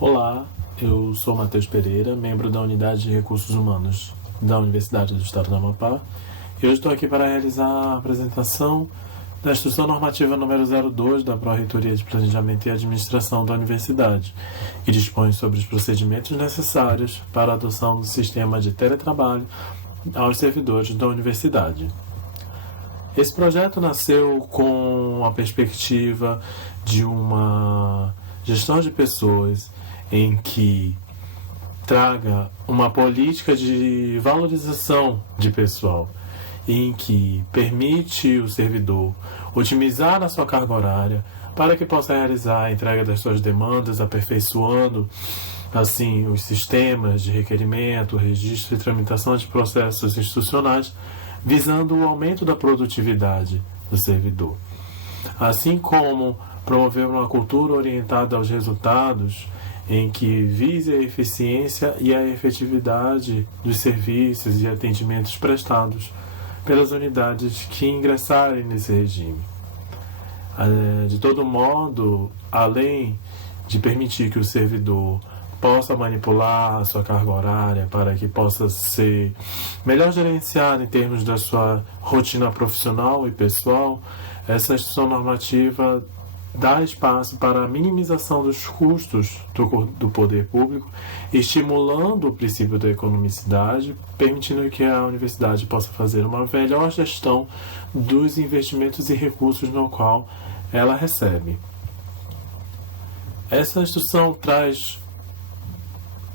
Olá, eu sou Matheus Pereira, membro da Unidade de Recursos Humanos da Universidade do Estado do Amapá. Eu estou aqui para realizar a apresentação da Instrução Normativa número 02 da Pró-Reitoria de Planejamento e Administração da Universidade, que dispõe sobre os procedimentos necessários para a adoção do sistema de teletrabalho aos servidores da universidade. Esse projeto nasceu com a perspectiva de uma gestão de pessoas em que traga uma política de valorização de pessoal, em que permite o servidor otimizar a sua carga horária para que possa realizar a entrega das suas demandas, aperfeiçoando assim os sistemas de requerimento, registro e tramitação de processos institucionais, visando o aumento da produtividade do servidor. Assim como promover uma cultura orientada aos resultados, em que vise a eficiência e a efetividade dos serviços e atendimentos prestados pelas unidades que ingressarem nesse regime. De todo modo, além de permitir que o servidor possa manipular a sua carga horária para que possa ser melhor gerenciado em termos da sua rotina profissional e pessoal, essa instrução normativa dá espaço para a minimização dos custos do poder público, estimulando o princípio da economicidade, permitindo que a universidade possa fazer uma melhor gestão dos investimentos e recursos no qual ela recebe. Essa instrução traz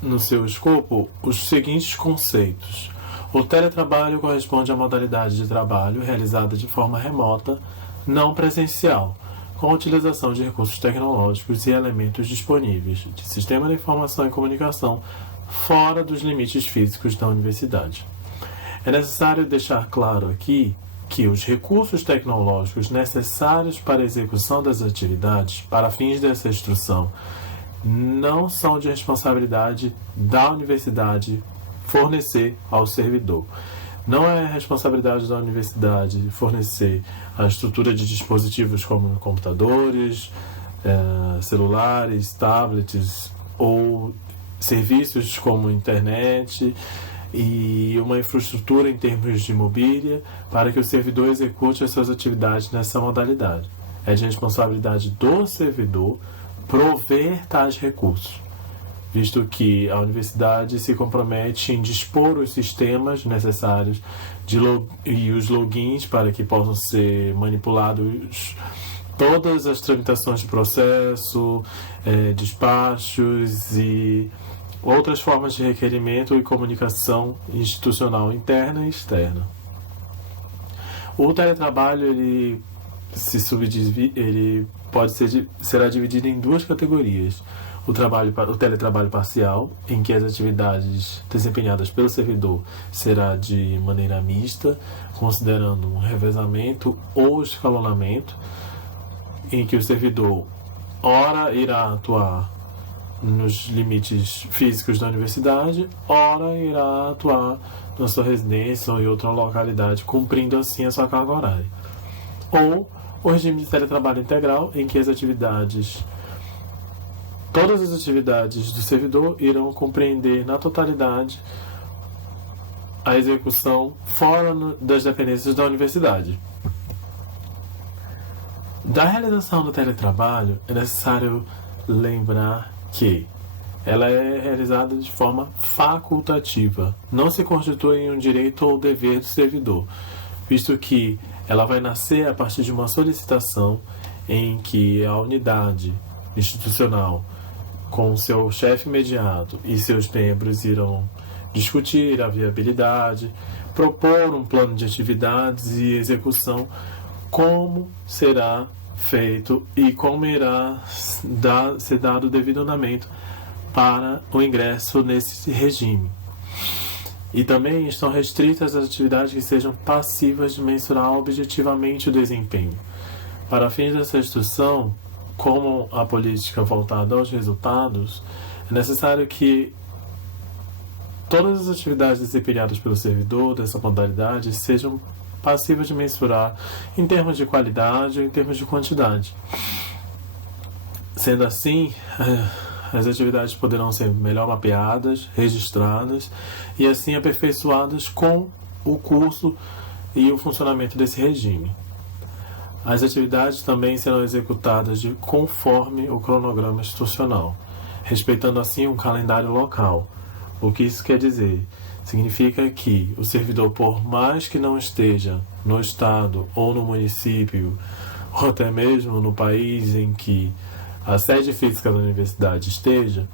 no seu escopo os seguintes conceitos. O teletrabalho corresponde à modalidade de trabalho realizada de forma remota, não presencial, com a utilização de recursos tecnológicos e elementos disponíveis de sistema de informação e comunicação fora dos limites físicos da universidade. É necessário deixar claro aqui que os recursos tecnológicos necessários para a execução das atividades para fins dessa instrução não são de responsabilidade da universidade fornecer ao servidor. Não é responsabilidade da universidade fornecer a estrutura de dispositivos como computadores, celulares, tablets ou serviços como internet e uma infraestrutura em termos de mobília para que o servidor execute as suas atividades nessa modalidade. É de responsabilidade do servidor prover tais recursos, visto que a universidade se compromete em dispor os sistemas necessários e os logins para que possam ser manipulados todas as tramitações de processo, despachos e outras formas de requerimento e comunicação institucional interna e externa. O teletrabalho ele será dividido em duas categorias. O teletrabalho parcial, em que as atividades desempenhadas pelo servidor será de maneira mista, considerando um revezamento ou escalonamento, em que o servidor ora irá atuar nos limites físicos da universidade, ora irá atuar na sua residência ou em outra localidade, cumprindo assim a sua carga horária. Ou o regime de teletrabalho integral, em que todas as atividades do servidor irão compreender na totalidade a execução fora das dependências da universidade. Da realização do teletrabalho, é necessário lembrar que ela é realizada de forma facultativa, não se constitui em um direito ou dever do servidor, visto que ela vai nascer a partir de uma solicitação em que a unidade institucional, com seu chefe imediato e seus membros, irão discutir a viabilidade, propor um plano de atividades e execução, como será feito e como irá ser dado o devido andamento para o ingresso nesse regime. E também estão restritas as atividades que sejam passivas de mensurar objetivamente o desempenho. Para fins dessa instrução, como a política voltada aos resultados, é necessário que todas as atividades desempenhadas pelo servidor dessa modalidade sejam passivas de mensurar em termos de qualidade ou em termos de quantidade. Sendo assim, as atividades poderão ser melhor mapeadas, registradas e assim aperfeiçoadas com o curso e o funcionamento desse regime. As atividades também serão executadas conforme o cronograma institucional, respeitando assim um calendário local. O que isso quer dizer? Significa que o servidor, por mais que não esteja no estado ou no município, ou até mesmo no país em que a sede física da universidade esteja,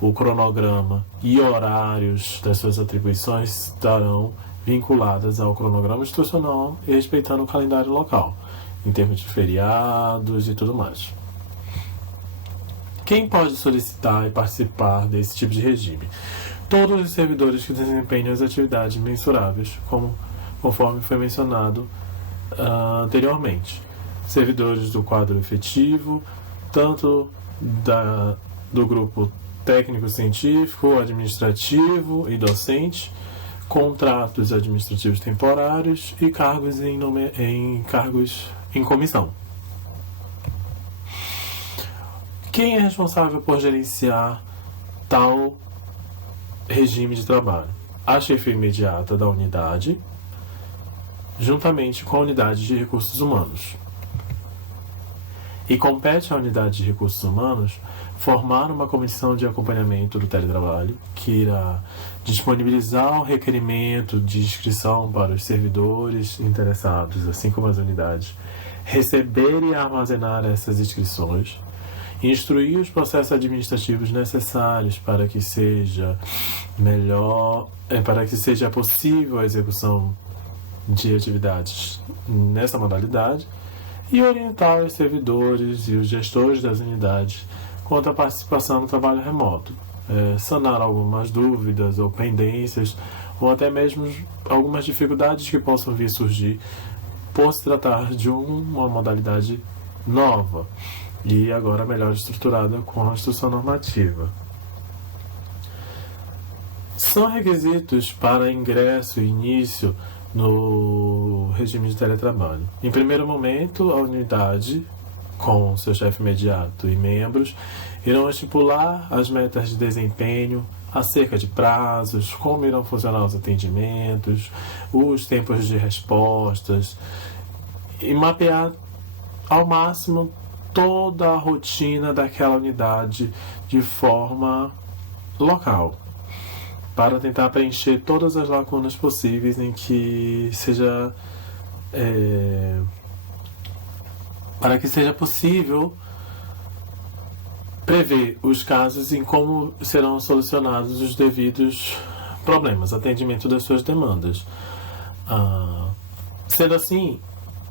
o cronograma e horários das suas atribuições estarão vinculadas ao cronograma institucional e respeitando o calendário local, em termos de feriados e tudo mais. Quem pode solicitar e participar desse tipo de regime? Todos os servidores que desempenham as atividades mensuráveis, conforme foi mencionado anteriormente. Servidores do quadro efetivo, tanto do grupo técnico-científico, administrativo e docente, contratos administrativos temporários e cargos cargos em comissão. Quem é responsável por gerenciar tal regime de trabalho? A chefia imediata da unidade, juntamente com a unidade de recursos humanos. E compete à unidade de recursos humanos formar uma comissão de acompanhamento do teletrabalho que irá disponibilizar o requerimento de inscrição para os servidores interessados, assim como as unidades, receber e armazenar essas inscrições, instruir os processos administrativos necessários para que seja possível a execução de atividades nessa modalidade e orientar os servidores e os gestores das unidades quanto à participação no trabalho remoto, sanar algumas dúvidas ou pendências ou até mesmo algumas dificuldades que possam vir surgir por se tratar de uma modalidade nova e agora melhor estruturada com a instrução normativa. São requisitos para ingresso e início no regime de teletrabalho. Em primeiro momento, a unidade, com seu chefe imediato e membros, irão estipular as metas de desempenho acerca de prazos, como irão funcionar os atendimentos, os tempos de respostas e mapear ao máximo toda a rotina daquela unidade de forma local, para tentar preencher todas as lacunas possíveis em que seja para que seja possível prever os casos em como serão solucionados os devidos problemas, atendimento das suas demandas. Sendo assim,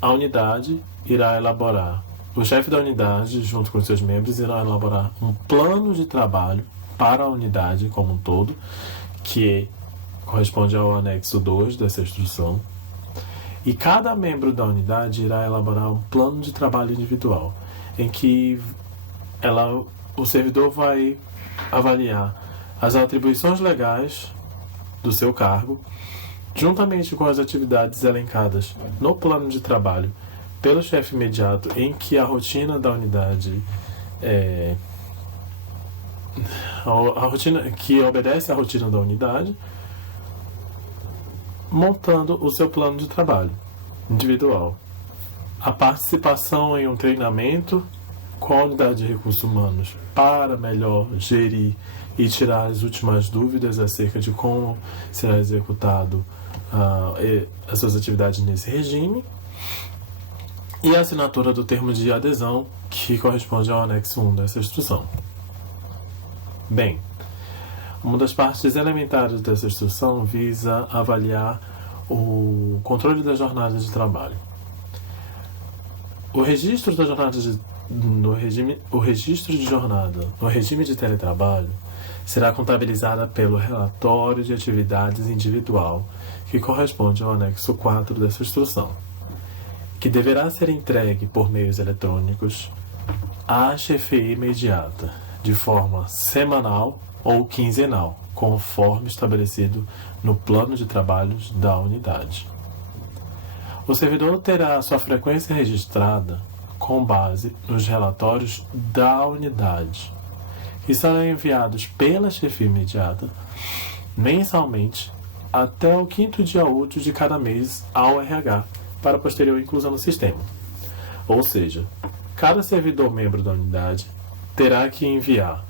a unidade irá elaborar, o chefe da unidade, junto com seus membros, irá elaborar um plano de trabalho para a unidade como um todo, que corresponde ao anexo 2 dessa instrução, e cada membro da unidade irá elaborar um plano de trabalho individual, em que o servidor vai avaliar as atribuições legais do seu cargo, juntamente com as atividades elencadas no plano de trabalho pelo chefe imediato, em que a rotina da unidade a rotina que obedece à rotina da unidade, montando o seu plano de trabalho individual. A participação em um treinamento com a unidade de recursos humanos para melhor gerir e tirar as últimas dúvidas acerca de como será executado as suas atividades nesse regime, e a assinatura do termo de adesão, que corresponde ao anexo 1 dessa instrução. Bem, uma das partes elementares dessa instrução visa avaliar o controle das jornadas de trabalho. O registro das jornadas o registro de jornada no regime de teletrabalho será contabilizada pelo relatório de atividades individual, que corresponde ao anexo 4 dessa instrução, que deverá ser entregue por meios eletrônicos à chefia imediata, de forma semanal ou quinzenal, conforme estabelecido no plano de trabalhos da unidade. O servidor terá sua frequência registrada com base nos relatórios da unidade, que serão enviados pela chefia imediata mensalmente até o 5º dia útil de cada mês ao RH para posterior inclusão no sistema. Ou seja, cada servidor membro da unidade terá que enviar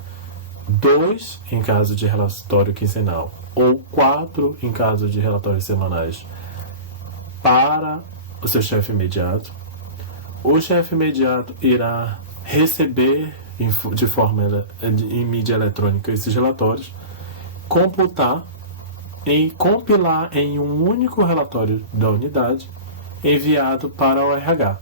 2 em caso de relatório quinzenal ou 4 em caso de relatórios semanais para o seu chefe imediato. O chefe imediato irá receber de forma em mídia eletrônica esses relatórios, computar e compilar em um único relatório da unidade enviado para o RH.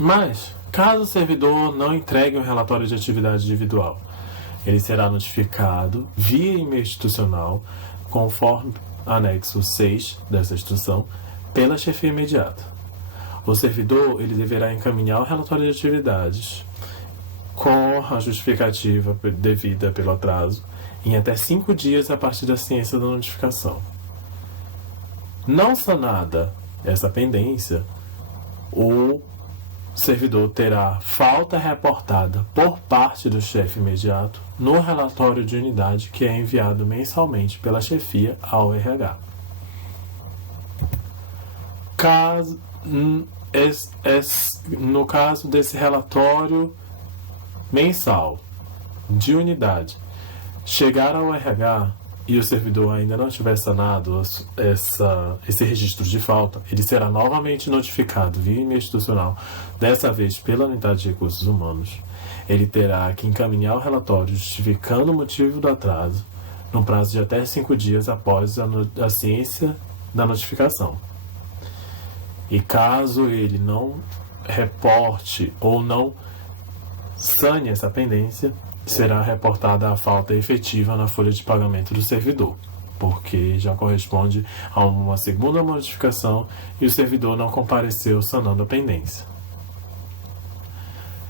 Mas, caso o servidor não entregue um relatório de atividade individual, ele será notificado via e-mail institucional, conforme anexo 6 dessa instrução, pela chefia imediata. O servidor ele deverá encaminhar o relatório de atividades com a justificativa devida pelo atraso em até 5 dias a partir da ciência da notificação. Não sanada essa pendência, o servidor terá falta reportada por parte do chefe imediato no relatório de unidade que é enviado mensalmente pela chefia ao RH. No caso desse relatório mensal de unidade chegar ao RH e o servidor ainda não tiver sanado esse registro de falta, ele será novamente notificado via e-mail institucional, dessa vez pela unidade de recursos humanos. Ele terá que encaminhar o relatório justificando o motivo do atraso no prazo de até 5 dias após a ciência da notificação. E caso ele não reporte ou não sane essa pendência, será reportada a falta efetiva na folha de pagamento do servidor, porque já corresponde a uma segunda modificação e o servidor não compareceu sanando a pendência.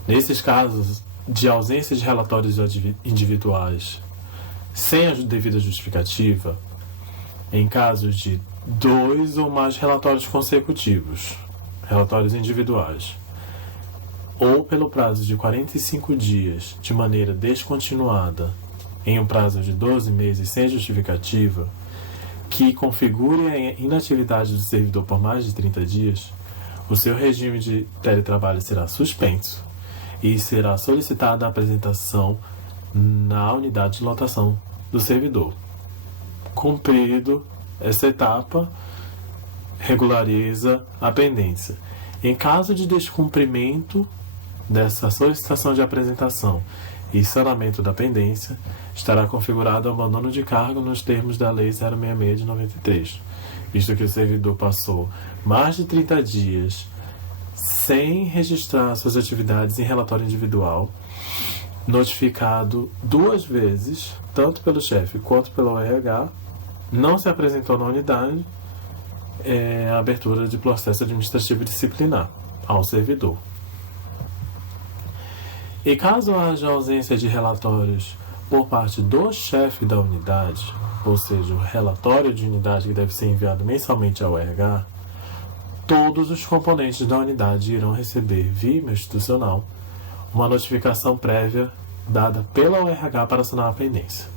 Nesses casos de ausência de relatórios individuais sem a devida justificativa, em casos de 2 ou mais relatórios consecutivos, relatórios individuais, ou pelo prazo de 45 dias de maneira descontinuada em um prazo de 12 meses sem justificativa, que configure a inatividade do servidor por mais de 30 dias, o seu regime de teletrabalho será suspenso e será solicitada a apresentação na unidade de lotação do servidor. Cumprido essa etapa, regulariza a pendência. Em caso de descumprimento dessa solicitação de apresentação e sanamento da pendência, estará configurado o abandono de cargo nos termos da Lei 066 de 93, visto que o servidor passou mais de 30 dias sem registrar suas atividades em relatório individual, notificado 2 vezes, tanto pelo chefe quanto pelo RH, não se apresentou na unidade, a abertura de processo administrativo disciplinar ao servidor. E caso haja ausência de relatórios por parte do chefe da unidade, ou seja, o relatório de unidade que deve ser enviado mensalmente ao RH, todos os componentes da unidade irão receber, via e-mail institucional, uma notificação prévia dada pela RH para sanar a pendência.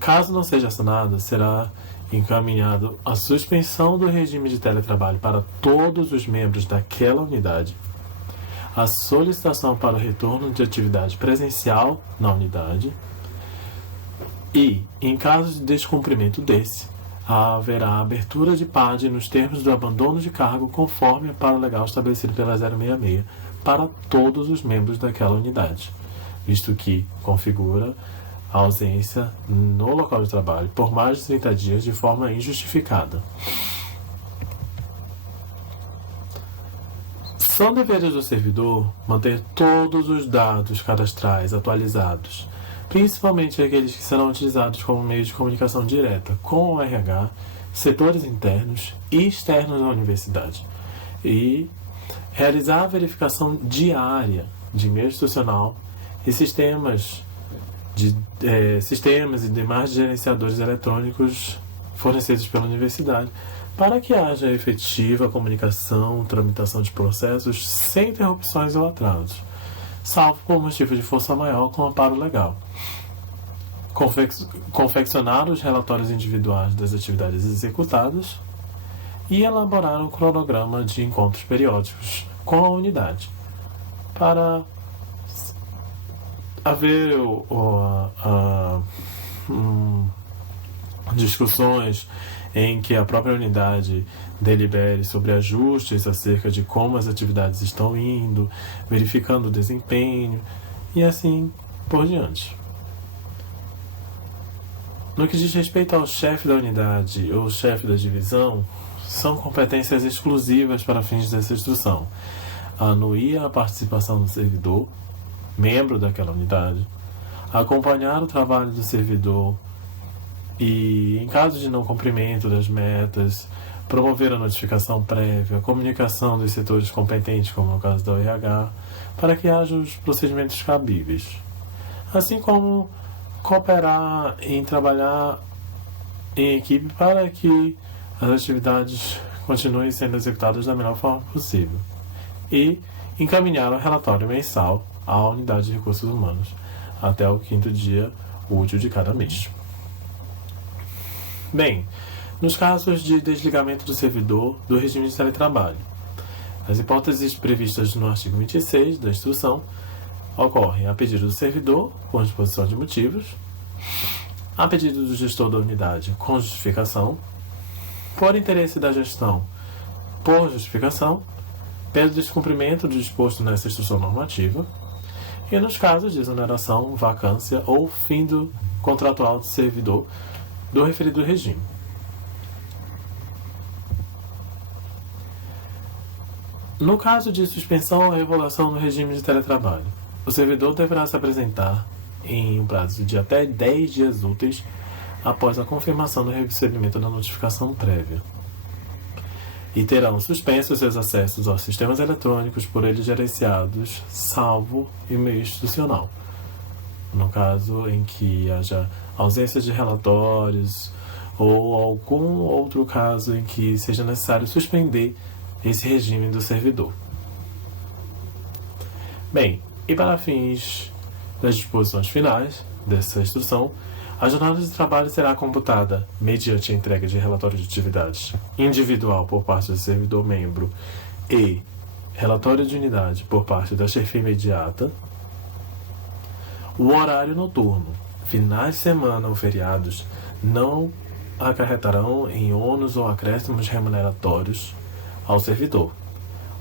Caso não seja sanada, será encaminhado a suspensão do regime de teletrabalho para todos os membros daquela unidade, a solicitação para o retorno de atividade presencial na unidade e, em caso de descumprimento desse, haverá abertura de PAD nos termos do abandono de cargo conforme o amparo legal estabelecido pela 066 para todos os membros daquela unidade, visto que configura a ausência no local de trabalho por mais de 30 dias de forma injustificada. São deveres do servidor manter todos os dados cadastrais atualizados, principalmente aqueles que serão utilizados como meio de comunicação direta com o RH, setores internos e externos da universidade, e realizar a verificação diária de e-mail institucional e sistemas e demais gerenciadores eletrônicos fornecidos pela universidade, para que haja efetiva comunicação, tramitação de processos sem interrupções ou atrasos. salvo por motivo de força maior com amparo legal. Confeccionar os relatórios individuais das atividades executadas e elaborar um cronograma de encontros periódicos com a unidade, para haver discussões em que a própria unidade delibere sobre ajustes acerca de como as atividades estão indo, verificando o desempenho e assim por diante. No que diz respeito ao chefe da unidade ou chefe da divisão, são competências exclusivas para fins dessa instrução. Anuir a participação do servidor, membro daquela unidade, acompanhar o trabalho do servidor e, em caso de não cumprimento das metas, promover a notificação prévia, a comunicação dos setores competentes, como no caso da ORH, para que haja os procedimentos cabíveis, assim como cooperar em trabalhar em equipe para que as atividades continuem sendo executadas da melhor forma possível e encaminhar o relatório mensal à unidade de recursos humanos até o 5º dia útil de cada mês. Bem, nos casos de desligamento do servidor do regime de teletrabalho, as hipóteses previstas no artigo 26 da instrução ocorrem a pedido do servidor, com exposição de motivos, a pedido do gestor da unidade, com justificação, por interesse da gestão, por justificação, pelo descumprimento do disposto nessa instrução normativa, e nos casos de exoneração, vacância ou fim do contratual do servidor do referido regime. No caso de suspensão ou revogação no regime de teletrabalho, o servidor deverá se apresentar em um prazo de até 10 dias úteis após a confirmação do recebimento da notificação prévia, e terão suspensos seus acessos aos sistemas eletrônicos por ele gerenciados, salvo e-mail institucional, no caso em que haja ausência de relatórios ou algum outro caso em que seja necessário suspender esse regime do servidor. Bem, e para fins das disposições finais dessa instrução, a jornada de trabalho será computada mediante a entrega de relatório de atividades individual por parte do servidor membro e relatório de unidade por parte da chefia imediata. O horário noturno, finais de semana ou feriados não acarretarão em ônus ou acréscimos remuneratórios ao servidor.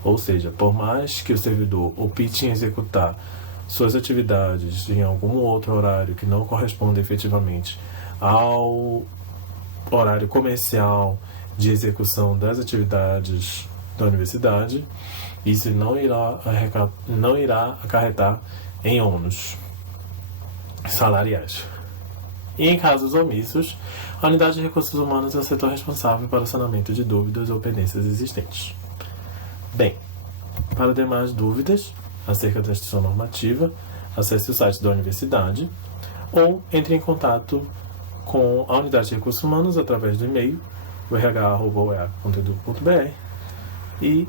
Ou seja, por mais que o servidor opte em executar suas atividades em algum outro horário que não corresponde efetivamente ao horário comercial de execução das atividades da universidade, isso não irá acarretar em ônus salariais. E em casos omissos, a unidade de recursos humanos é o setor responsável para o sanamento de dúvidas ou pendências existentes. Bem, para demais dúvidas acerca da instrução normativa, acesse o site da universidade ou entre em contato com a unidade de recursos humanos através do e-mail rh@oea.edu.br e